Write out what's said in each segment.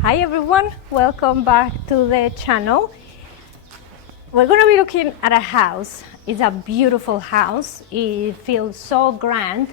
Hi everyone, welcome back to the channel. We're going to be looking at a house. It's a beautiful house. It feels so grand.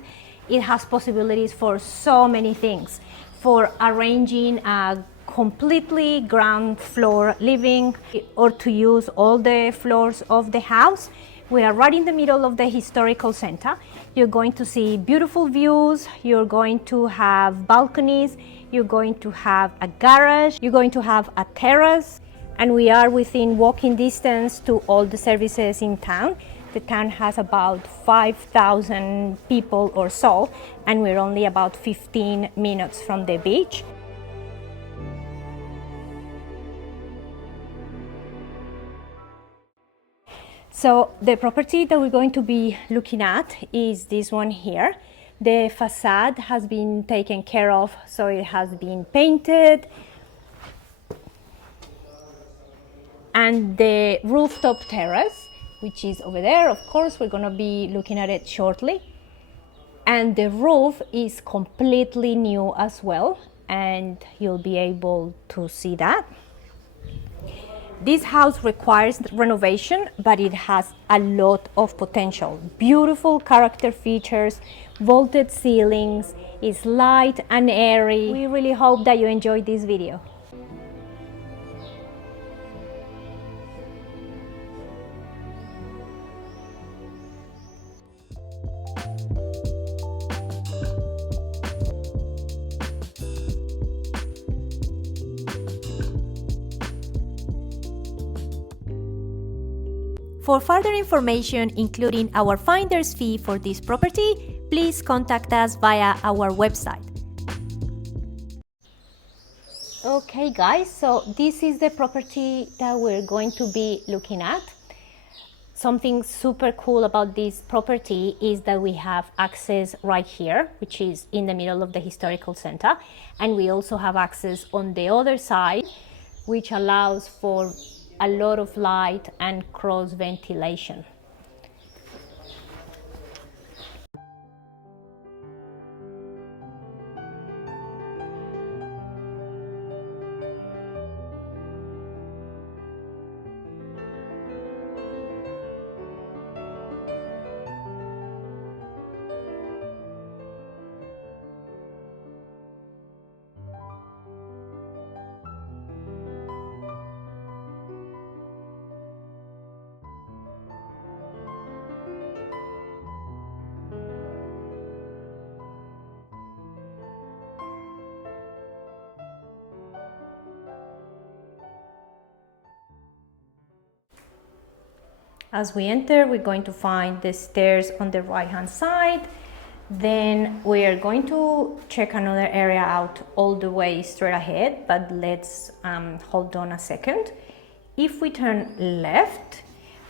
It has possibilities for so many things. For arranging a completely ground floor living, or to use all the floors of the house. We are right in the middle of the historical center. You're going to see beautiful views. You're going to have balconies. You're going to have a garage. You're going to have a terrace. And we are within walking distance to all the services in town. The town has about 5,000 people or so, and we're only about 15 minutes from the beach. So the property that we're going to be looking at is this one here. The facade has been taken care of, so it has been painted. And the rooftop terrace, which is over there, of course, we're going to be looking at it shortly. And the roof is completely new as well, and you'll be able to see that. This house requires renovation, but it has a lot of potential. Beautiful character features, vaulted ceilings, it's light and airy. We really hope that you enjoyed this video. For further information, including our finder's fee for this property, please contact us via our website. Okay guys, so this is the property that we're going to be looking at. Something super cool about this property is that we have access right here, which is in the middle of the historical center, and we also have access on the other side, which allows for a lot of light and cross ventilation. As we enter, we're going to find the stairs on the right hand side. Then we are going to check another area out all the way straight ahead, but let's hold on a second. If we turn left,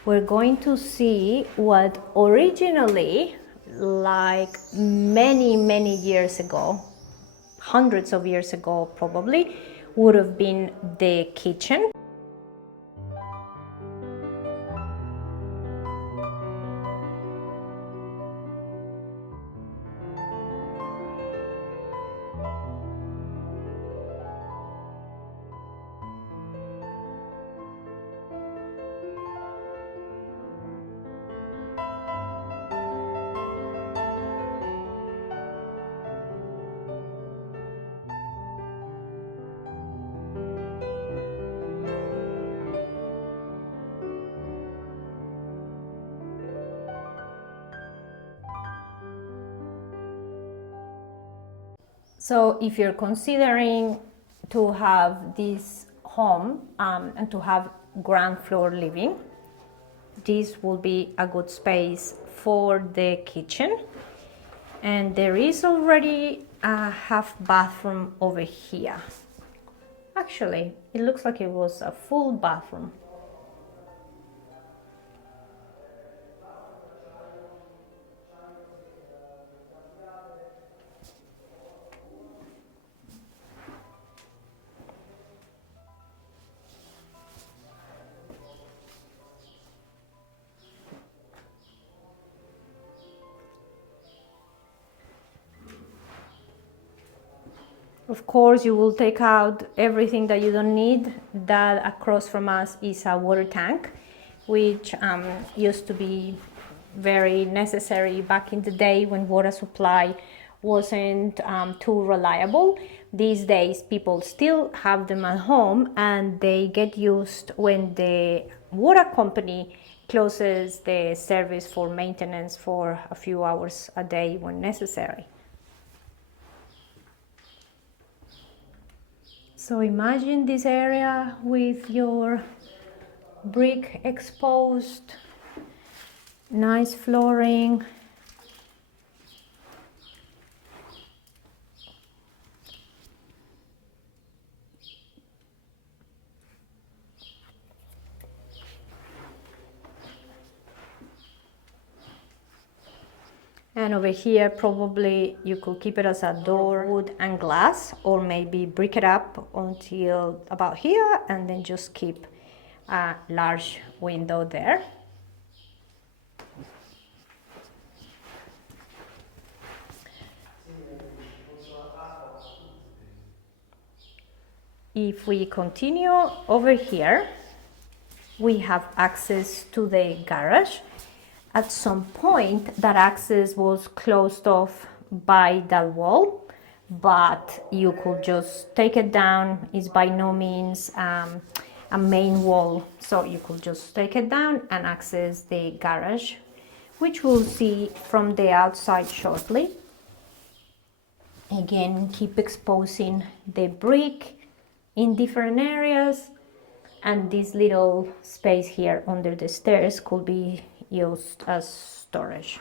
we're going to see what originally, like many years ago, hundreds of years ago probably, would have been the kitchen. So if you're considering to have this home and to have ground floor living, this will be a good space for the kitchen. And there is already a half bathroom over here. Actually, it looks like it was a full bathroom. Of course, you will take out everything that you don't need. That across from us is a water tank, which used to be very necessary back in the day when water supply wasn't too reliable. These days, people still have them at home, and they get used when the water company closes the service for maintenance for a few hours a day when necessary. So imagine this area with your brick exposed, nice flooring. And over here, probably you could keep it as a door, wood and glass, or maybe brick it up until about here and then just keep a large window there. If we continue over here, we have access to the garage. At some point, that access was closed off by that wall, but you could just take it down. It's by no means a main wall, so you could just take it down and access the garage, which we'll see from the outside shortly. Again, keep exposing the brick in different areas, and this little space here under the stairs could be used as storage.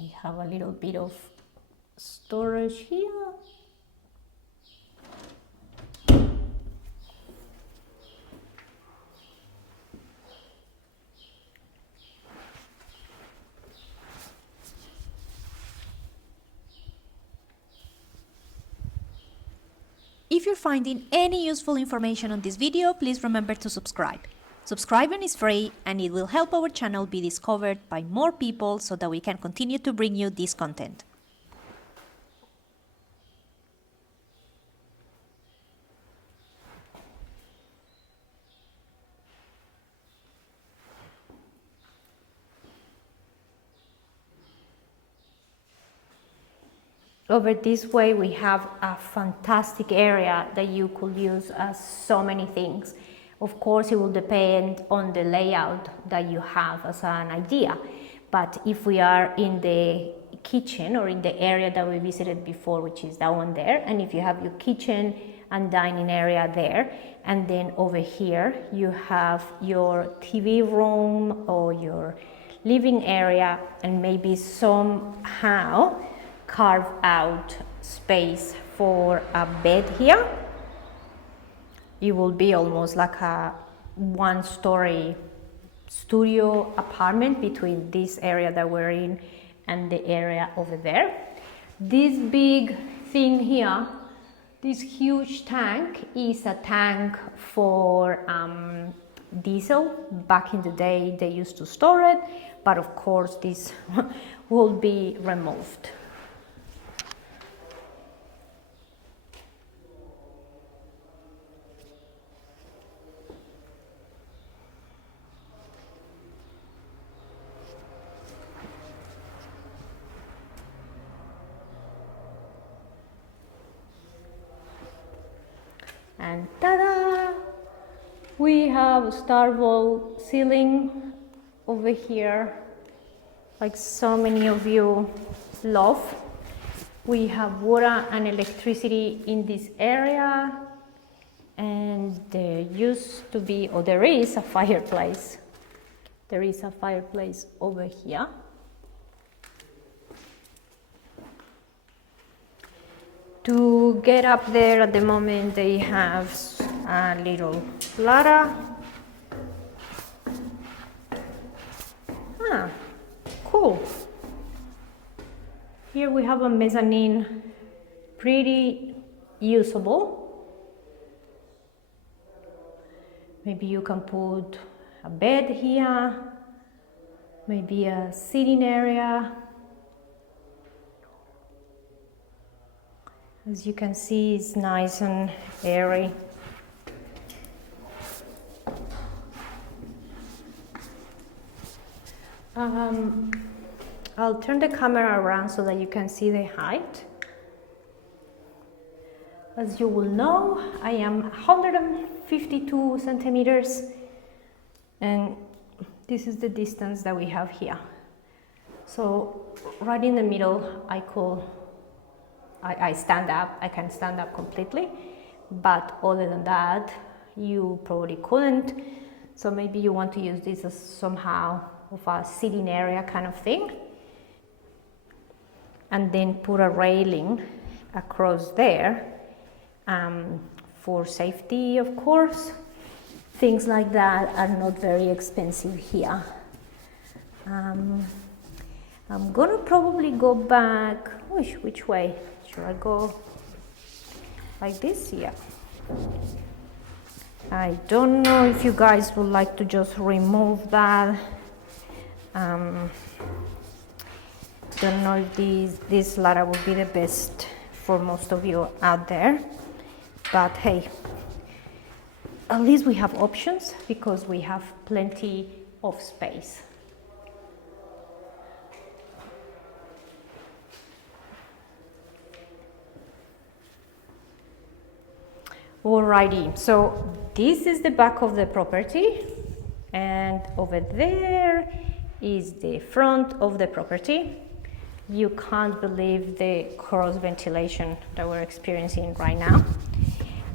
We have a little bit of storage here. If you're finding any useful information on this video, please remember to subscribe. Subscribing is free and it will help our channel be discovered by more people so that we can continue to bring you this content. Over this way, we have a fantastic area that you could use as so many things. Of course, it will depend on the layout that you have as an idea. But if we are in the kitchen or in the area that we visited before, which is that one there, and if you have your kitchen and dining area there, and then over here you have your TV room or your living area, and maybe somehow carve out space for a bed here, it will be almost like a one-story studio apartment between this area that we're in and the area over there. This big thing here, this huge tank, is a tank for diesel. Back in the day they used to store it, but of course this will be removed. And ta-da! We have a starboard ceiling over here, like so many of you love. We have water and electricity in this area, and there used to be, or there is a fireplace. There is a fireplace over here. To get up there at the moment, they have a little ladder. Ah, cool. Here we have a mezzanine, pretty usable. Maybe you can put a bed here, maybe a sitting area. As you can see, it's nice and airy. I'll turn the camera around so that you can see the height. As you will know, I am 152 centimeters, and this is the distance that we have here. So right in the middle, I stand up. I can stand up completely, but other than that, you probably couldn't. So maybe you want to use this as somehow of a sitting area kind of thing, and then put a railing across there for safety, of course. Things like that are not very expensive here. I'm gonna probably go back. Which way? Should I go like this? Yeah. I don't know if you guys would like to just remove that. Don't know if this ladder would be the best for most of you out there, but hey, at least we have options because we have plenty of space. Alrighty, so this is the back of the property, and over there is the front of the property. You can't believe the cross ventilation that we're experiencing right now.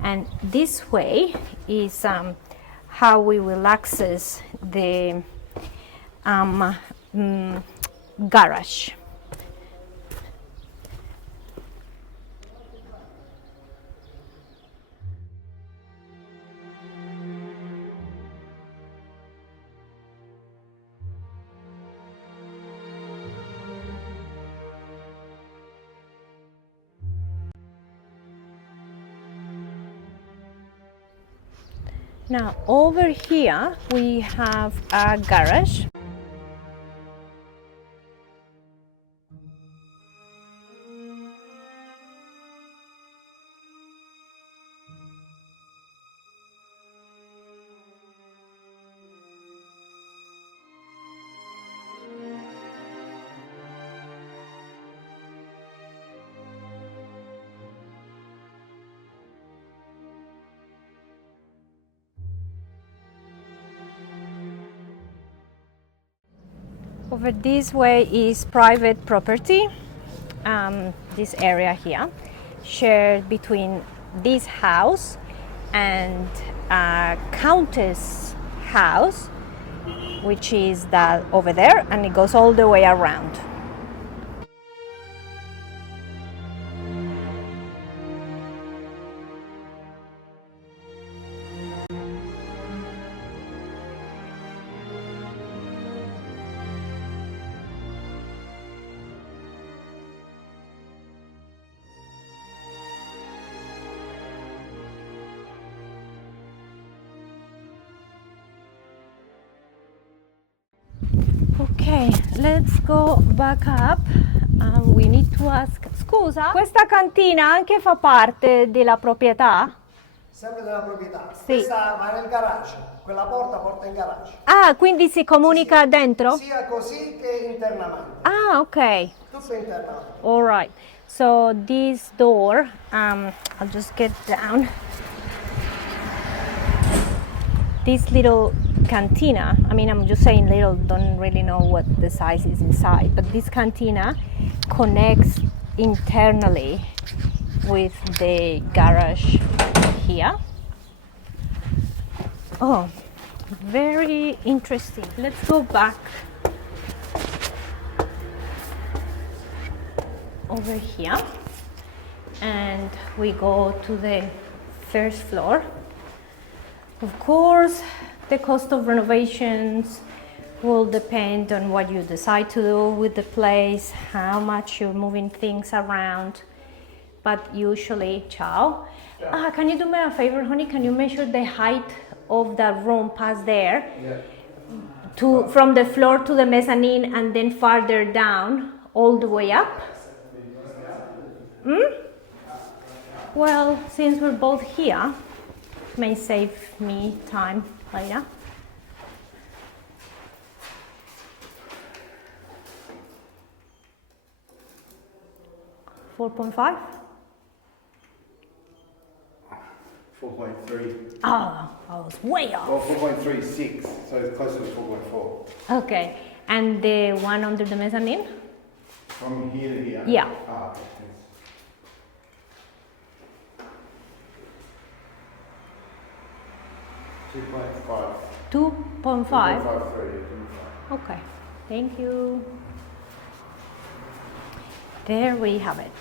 And this way is how we will access the garage. Now over here we have a garage. Over this way is private property, this area here, shared between this house and a countess house, which is that over there, and it goes all the way around. Ok, let's go back up. We need to ask. Scusa, questa cantina anche fa parte della proprietà? Sempre della proprietà. Sì. Questa va nel garage, quella porta porta in garage. Ah, quindi si comunica Sì, dentro? sia così che internamente. Ah, ok. Tutto internamente. All right. So this door, I'll just get down. This little cantina, I mean, I'm just saying little, don't really know what the size is inside, but this cantina connects internally with the garage here. Oh, very interesting. Let's go back over here and we go to the first floor. Of course, the cost of renovations will depend on what you decide to do with the place, how much you're moving things around, but usually, ciao. Can you do me a favor, honey? Can you measure the height of that room past there, Yeah. from the floor to the mezzanine, and then farther down all the way up? Well, since we're both here, it may save me time later. $4.5? 4.3. Oh, I was way off. Well, 4.36, so it's closer to 4.4. Okay, and the one under the mezzanine? From here to here? Yeah. Ah, okay. 2.5. 2.5? 2.53. Okay, thank you. There we have it.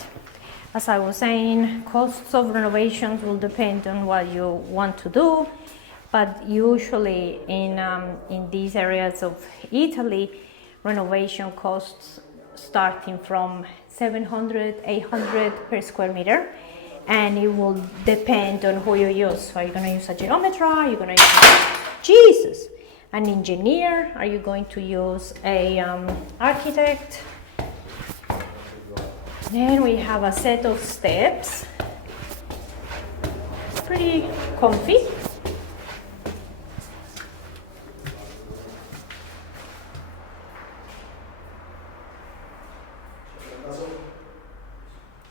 As I was saying, costs of renovations will depend on what you want to do, but usually in these areas of Italy, renovation costs starting from 700, 800 per square meter, and it will depend on who you use. So are you going to use a geometer? Are you going to use an engineer? Are you going to use a architect? Then we have a set of steps. It's pretty comfy.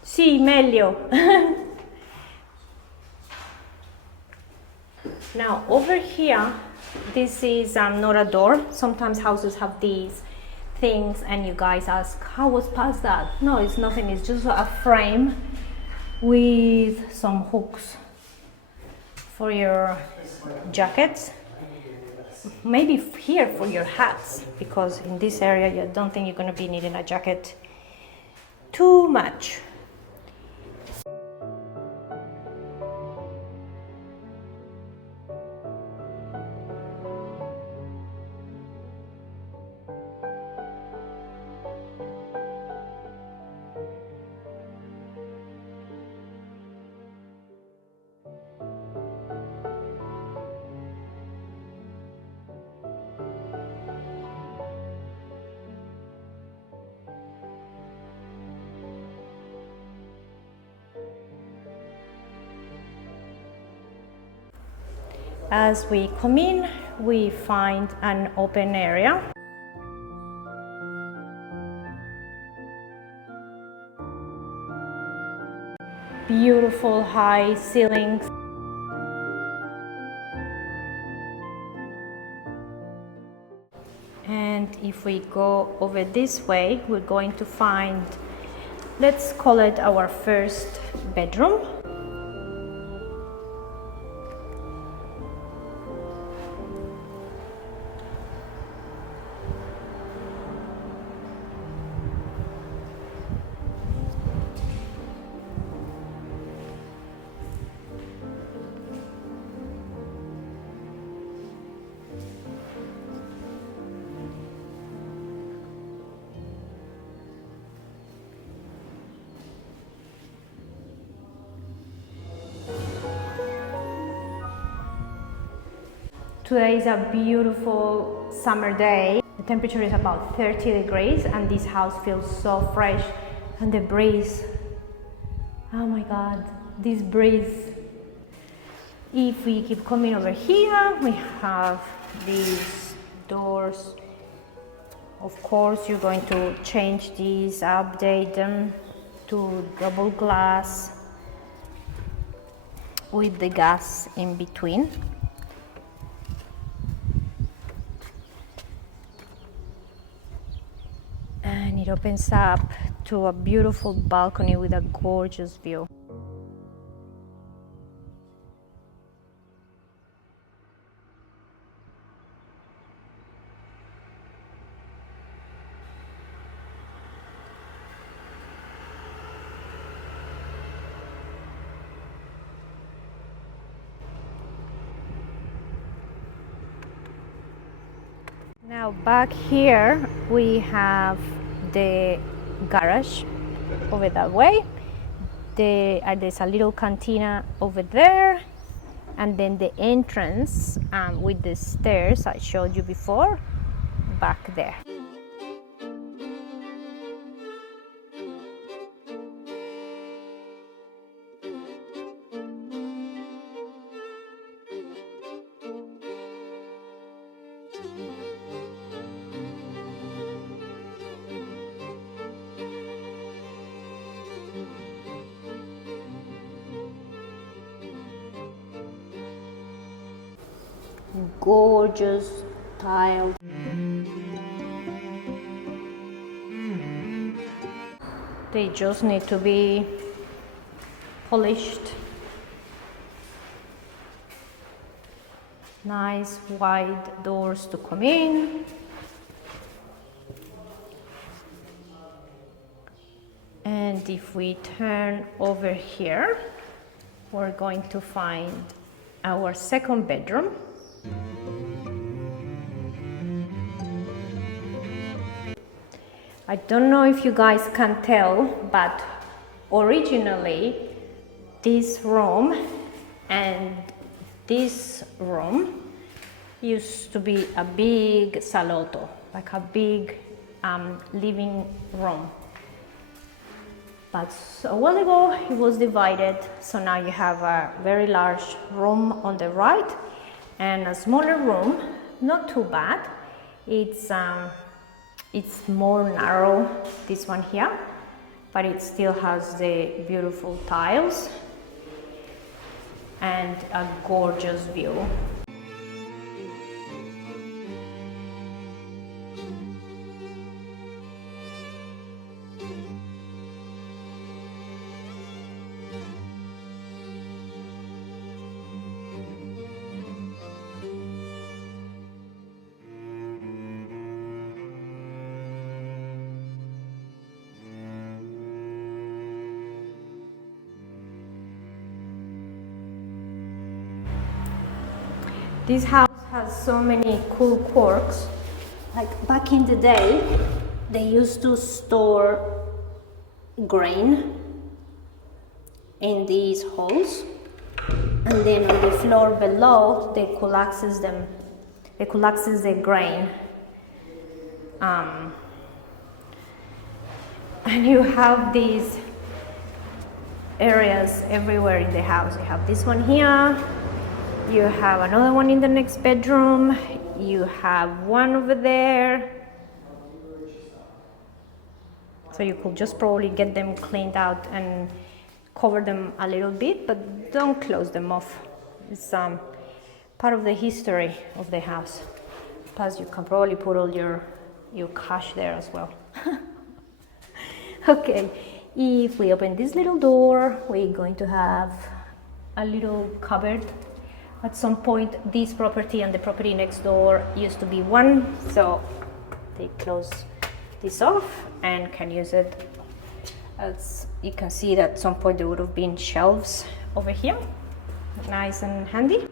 Sì, meglio. Now over here, this is not a door. Sometimes houses have these things and you guys ask, how was past that? No, it's nothing, it's just a frame with some hooks for your jackets. Maybe here for your hats, because in this area I don't think you're going to be needing a jacket too much. As we come in, we find an open area. Beautiful high ceilings. And if we go over this way, we're going to find, let's call it our first bedroom. Today is a beautiful summer day. The temperature is about 30 degrees and this house feels so fresh, and the breeze, oh my god, this breeze. If we keep coming over here, we have these doors. Of course, you're going to change these, update them to double glass with the gas in between. And it opens up to a beautiful balcony with a gorgeous view. Now back here we have the garage over that way. There's a little cantina over there, and then the entrance with the stairs I showed you before back there. Gorgeous tile. They just need to be polished. Nice wide doors to come in. And if we turn over here, we're going to find our second bedroom. I don't know if you guys can tell, but originally this room and this room used to be a big salotto, like a big living room. But a while ago it was divided, so now you have a very large room on the right and a smaller room, not too bad. It's more narrow, this one here, but it still has the beautiful tiles and a gorgeous view. This house has so many cool quirks. Like back in the day, they used to store grain in these holes, and then on the floor below, they could access them. They could access the grain. And you have these areas everywhere in the house. You have this one here. You have another one in the next bedroom. You have one over there. So you could just probably get them cleaned out and cover them a little bit, but don't close them off. It's part of the history of the house. Plus you can probably put all your cash there as well. Okay, if we open this little door, we're going to have a little cupboard. At some point, this property and the property next door used to be one, so they close this off and can use it. As you can see that at some point there would have been shelves over here, nice and handy.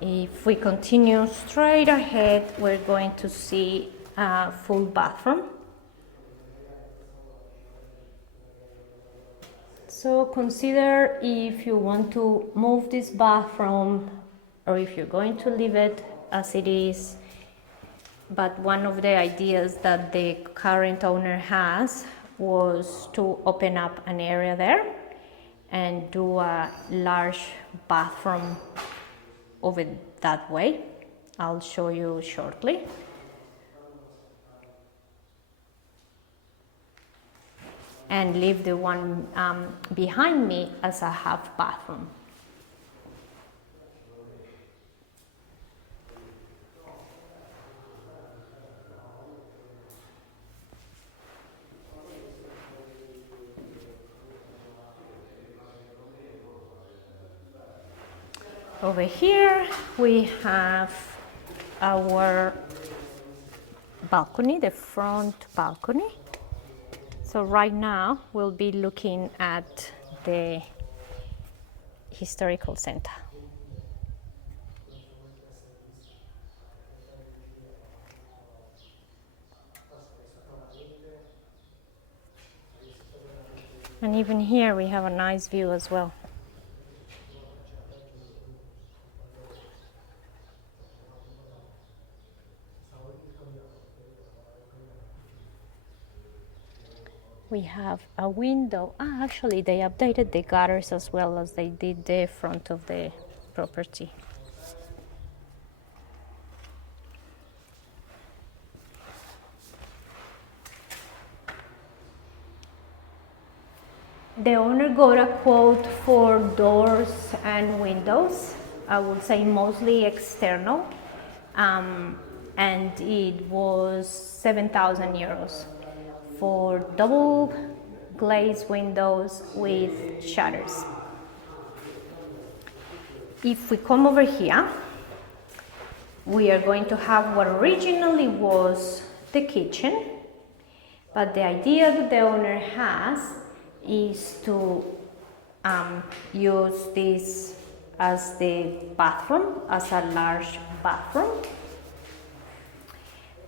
If we continue straight ahead, we're going to see a full bathroom. So consider if you want to move this bathroom or if you're going to leave it as it is. But one of the ideas that the current owner has was to open up an area there and do a large bathroom over that way. I'll show you shortly. And leave the one behind me as a half bathroom. Over here we have our balcony, the front balcony. So right now we'll be looking at the historical center. And even here we have a nice view as well. We have a window. Actually, they updated the gutters as well as they did the front of the property. The owner got a quote for doors and windows. I would say mostly external, and it was 7,000 euros for double glazed windows with shutters. If we come over here, we are going to have what originally was the kitchen, but the idea that the owner has is to use this as the bathroom, as a large bathroom,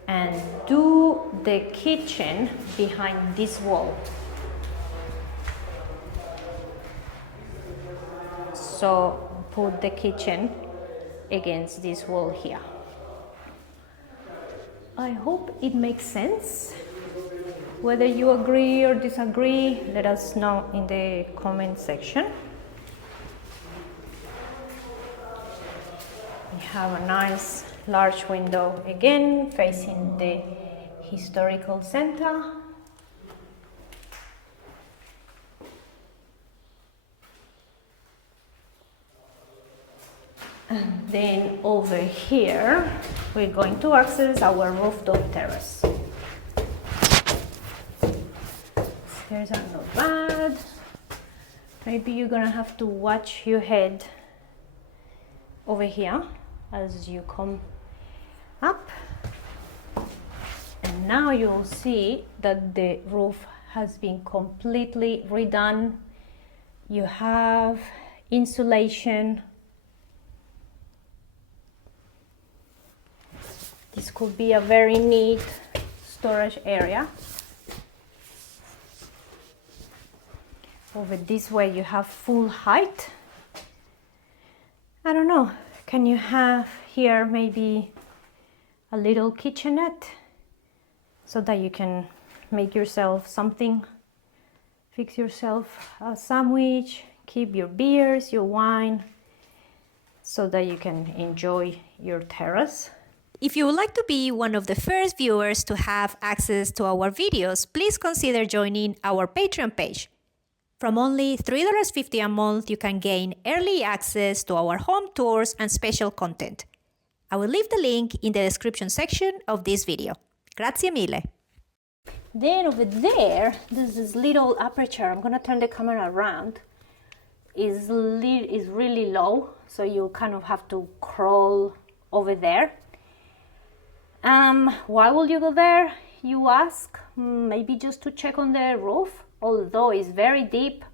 and do the kitchen behind this wall. So put the kitchen against this wall here. I hope it makes sense. Whether you agree or disagree, let us know in the comment section. We have a nice large window again facing the historical center. And then over here, we're going to access our rooftop terrace. Stairs are not bad. Maybe you're gonna have to watch your head over here as you come up. And now you'll see that the roof has been completely redone. You have insulation. This could be a very neat storage area. Over this way you have full height. I don't know, can you have here maybe a little kitchenette so that you can make yourself something, fix yourself a sandwich, keep your beers, your wine, so that you can enjoy your terrace. If you would like to be one of the first viewers to have access to our videos, please consider joining our Patreon page. From only $3.50 a month, you can gain early access to our home tours and special content. I will leave the link in the description section of this video. Grazie mille! Then over there, there's this little aperture. I'm gonna turn the camera around. Is really low, so you kind of have to crawl over there. Why will you go there, you ask? Maybe just to check on the roof, although it's very deep,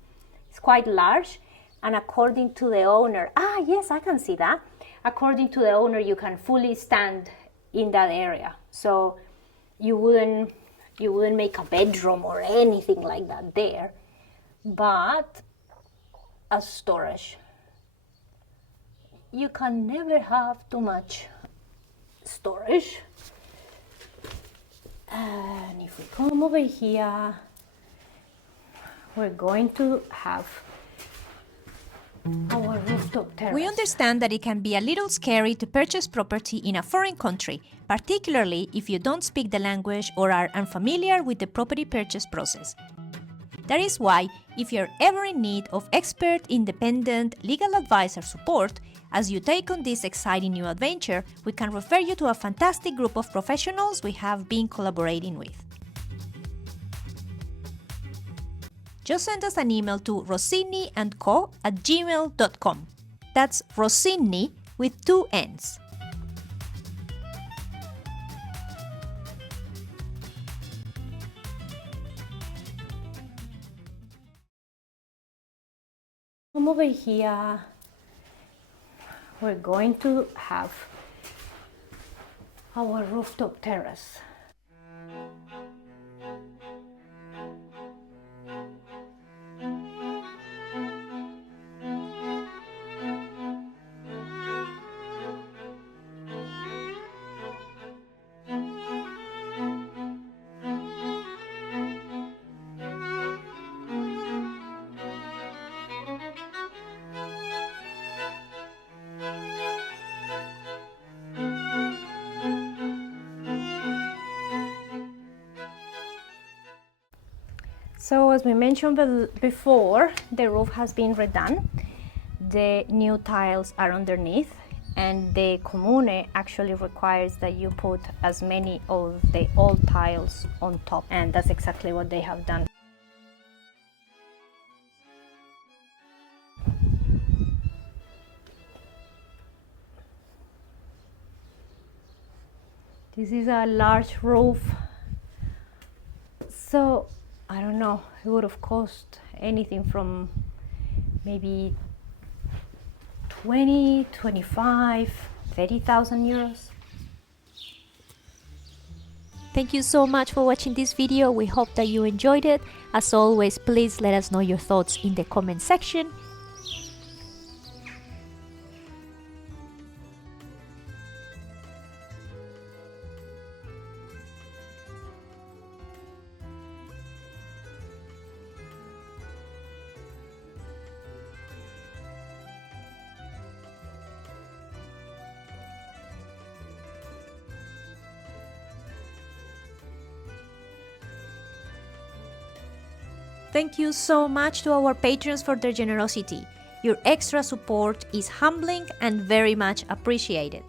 it's quite large, and according to the owner, yes, I can see that. According to the owner, you can fully stand in that area, so you wouldn't make a bedroom or anything like that there, but as storage. You can never have too much storage. And if we come over here, we're going to have our rooftop terrace. We understand that it can be a little scary to purchase property in a foreign country, particularly if you don't speak the language or are unfamiliar with the property purchase process. That is why, if you're ever in need of expert, independent, legal advice or support, as you take on this exciting new adventure, we can refer you to a fantastic group of professionals we have been collaborating with. Just send us an email to rossiniandco@gmail.com. That's Rossinni with 2 N's. come over here. We're going to have our rooftop terrace. So as we mentioned before, the roof has been redone. The new tiles are underneath, and the Comune actually requires that you put as many of the old tiles on top, and that's exactly what they have done. This is a large roof, so I don't know, it would have cost anything from maybe 20, 25, 30,000 euros. Thank you so much for watching this video. We hope that you enjoyed it. As always, please let us know your thoughts in the comment section. Thank you so much to our patrons for their generosity. Your extra support is humbling and very much appreciated.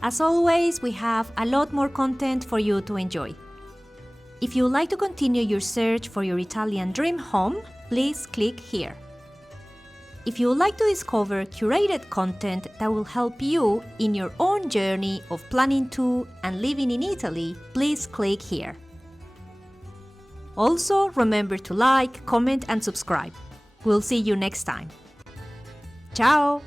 As always, we have a lot more content for you to enjoy. If you would like to continue your search for your Italian dream home, please click here. If you would like to discover curated content that will help you in your own journey of planning to and living in Italy, please click here. Also, remember to like, comment and subscribe. We'll see you next time. Ciao!